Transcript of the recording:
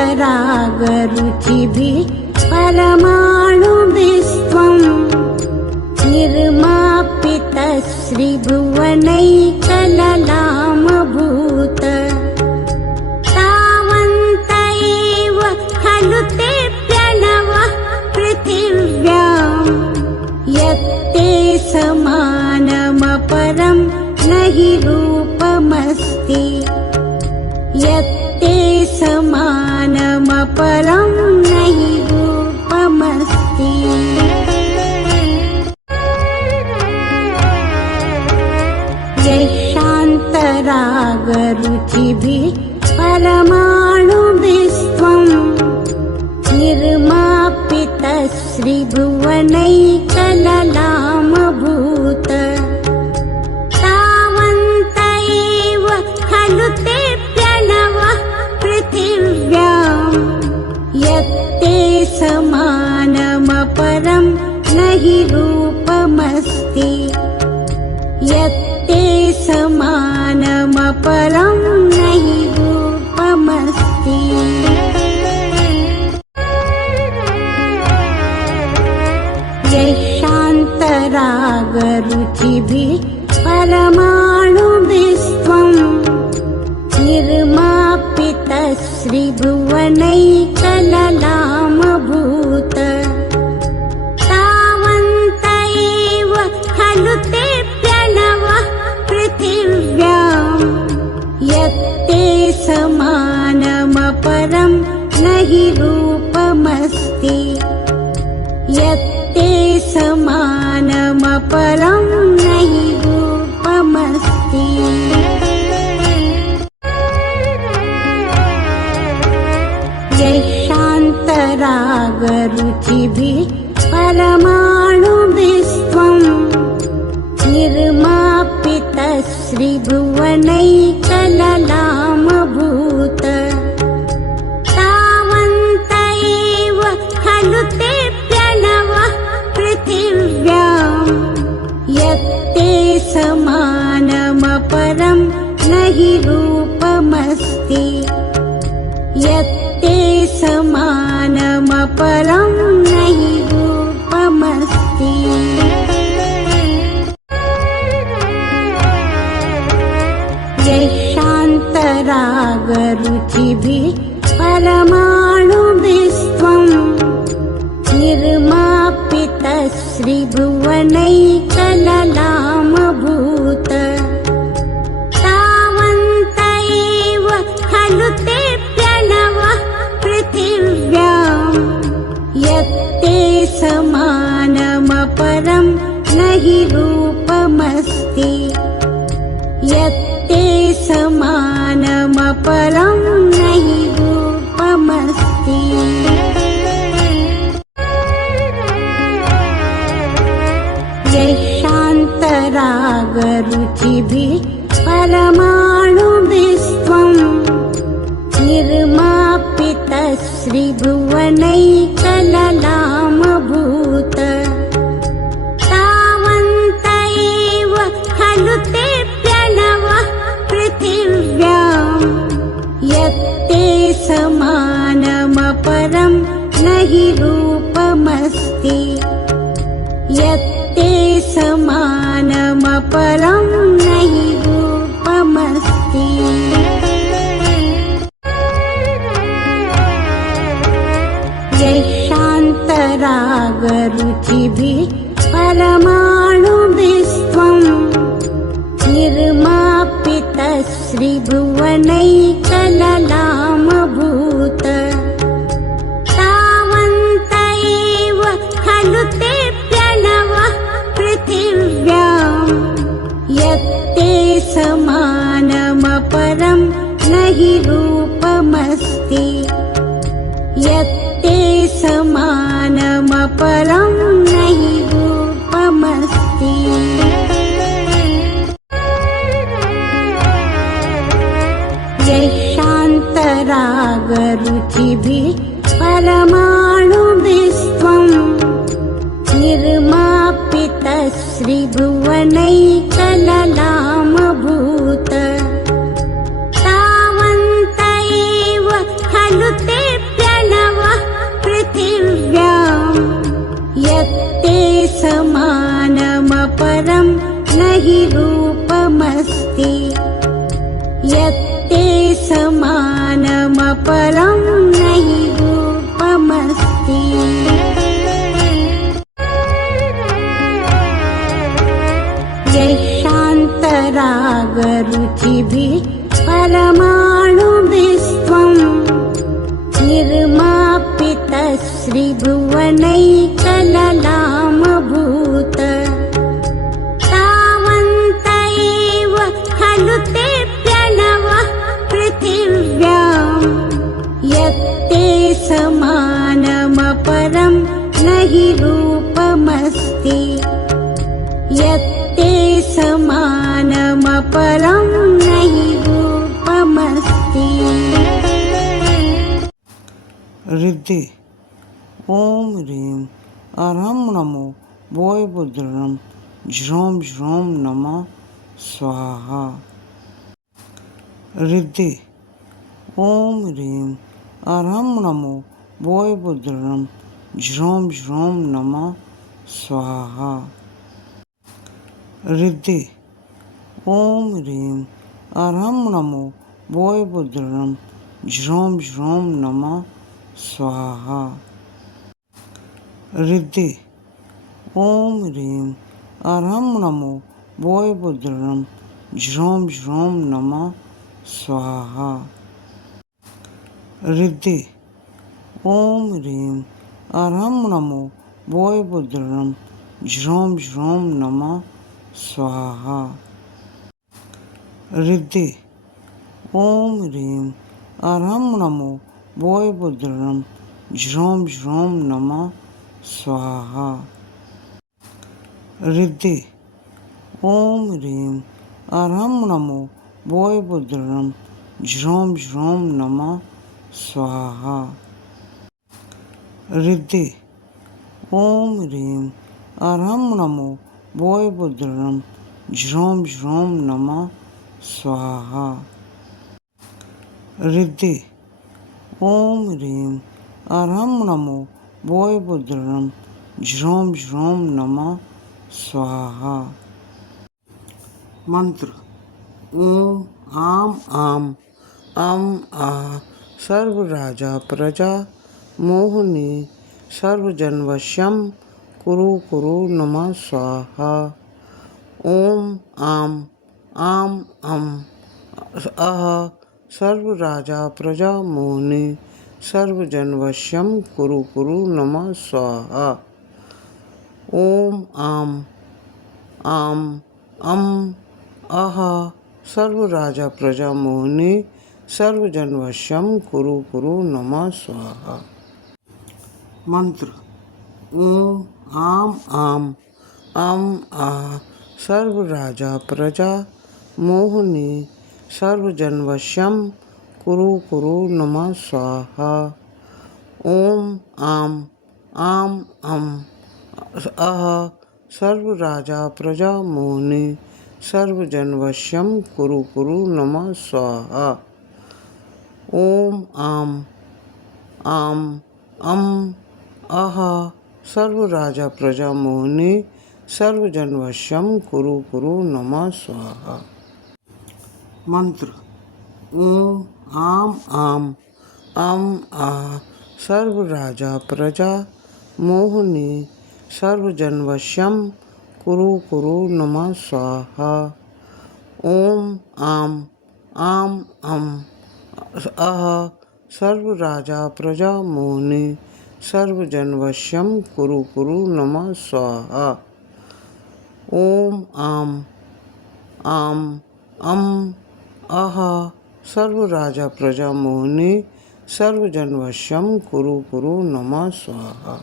यशान्तरागरुचिभिः परमाणुभिस्त्वं निर्मापितश्रीभुवनैकललामभूत तावन्त एव खलु ते प्रणवः पृथिव्यां यत्ते समानमपरं न हि रूपमस्ति यत्ते समानमपरं न हि रूपमस्ति यशान्तरागरुचिभिः परमाणुभिस्त्वं निर्मापितश्रीभुवनैकललामभूत तावन्त एव खलु ते प्रणवः पृथिव्यां यत्ते समानमपरं न हि रूपमस्ति यत्ते समानमपरं न हि रूपमस्ति यशान्तरागरुचिभिः परमाणुभिस्त्वं निर्मापितश्रीभुवनैकललामभूत तावन्त एव खलु ते प्रणवः पृथिव्यां यत्ते समानमपरं न हि रूपमस्ति यत्ते समानमपरं न हि रूपमस्ति यशान्तरागरुचिभिः परमाणुभिस्त्वं निर्मापितश्रीभुवनैकललामभूत तावन्त एव खलु ते प्रणवः पृथिव्यां यत्ते समानमपरं न हि रूपमस्ति यत्ते समानमपरं न हि रूपमस्ति यशान्तरागरुचिभिः परमाणुभिस्त्वं निर्मापितश्रीभुवनैकललामभूत तावन्त एव खलु ते प्रणवः पृथिव्यां यत्ते समानमपरं न हि रूपमस्ति यत्ते समानमपरं न हि रूपमस्ति यशान्तरागरुचिभिः परमाणुभिस्त्वं निर्मापितश्रीभुवनैकललामभूत तावन्त एव खलु ते प्रणवः पृथिव्यां यत्ते समानमपरं न हि रूपमस्ति यत्ते समानमपरं न हि रूपमस्ति यशान्तरागरुचिभिः परमाणुभिस्त्वं निर्मापितश्रीभुवनैकललामभूत तावन्त एव खलु ते प्रणवः पृथिव्यां यत्ते समानमपरं न हि रूपमस्ति यत्ते समानमपरं न हि रूपमस्ति यशान्तरागरुचिभिः परमाणुभिस्त्वं निर्मापितश्रीभुवनैकललामभूत तावन्त एव खलु ते यत्ते समानमपरं नहि रूपमस्ति यः शान्तरागरुचिभिः परमाणुभिस्त्वं निर्मापितश्रीभुवनैकललामभूत तावन्त एव खलु ते प्रणवः पृथिव्याम् यत्ते समानमपरं नहि रूपमस्ति यत्ते समानमपरं नहि रूपमस्ति रिद्धि ओम ह्रीं अरहं नमो वोयबुद्रं ज्रों ज्रों नमः स्वाहा रिद्धि ओम ह्रीं अरहं नमो वोयबुद्रं ज्रों ज्रों नमः स्वाहा रिद्धि ओम ह्रीं अरहं नमो वोयबुद्रं ज्रों ज्रों नमः स्वाहा रिद्धि ओम ह्रीं अरहं नमो वोयबुद्रं ज्रों ज्रों नमः स्वाहा रिद्धि ओम ह्रीं अरहं नमो वोयबुद्रं ज्रों ज्रों नमः स्वाहा रिद्धि ओम ह्रीं अरहं नमो वोयबुद्रं ज्रों ज्रों नमः स्वाहा रिद्धि ओम ह्रीं अरहं नमो वोयबुद्रं ज्रों ज्रों नमः स्वाहा रिद्धि ओम ह्रीं अरहं नमो वोयबुद्रं ज्रों ज्रों नमः स्वाहा रिद्धि ओम ह्रीं अरहं नमो वोयबुद्रं ज्रों ज्रों नमः स्वाहा मंत्र ओम आम आम अम आ सर्वराजा प्रजा मोहिनी सर्वजनवश्यं कुरु कुरु नमः स्वाहा ओम आम अम अह सर्वराजा प्रजा मोहिनी सर्वजनवश्यं कुरु कुरु नमः स्वाहा ओम आम अम अह सर्वराजा प्रजा मोहिनी सर्वजनवश्यं कुरु कुरु नमः स्वाहा मंत्र ओम आम अम आ सर्वराजा प्रजा मोहिनी सर्वजनवश्यं कुरु कुरु नमः स्वाहा ओम आम अम अह सर्वराजा प्रजा मोहिनी सर्वजनवश्यं कुरु कुरु नमः स्वाहा ओम आम अम अह सर्वराजा प्रजा मोहिनी सर्वजनवश्यं कुरु कुरु नमः स्वाहा मंत्र ओम आम अम आ सर्वराजा प्रजा मोहिनी सर्वजनवश्यं कुरु कुरु नमः स्वाहा ओम आम अम अह सर्वराजा प्रजा मोहिनी सर्वजनवश्यं कुरु कुरु नमः स्वाहा ओम आम अम अह सर्वराजा प्रजा मोहिनी सर्वजनवश्यं कुरु कुरु नमः स्वाहा।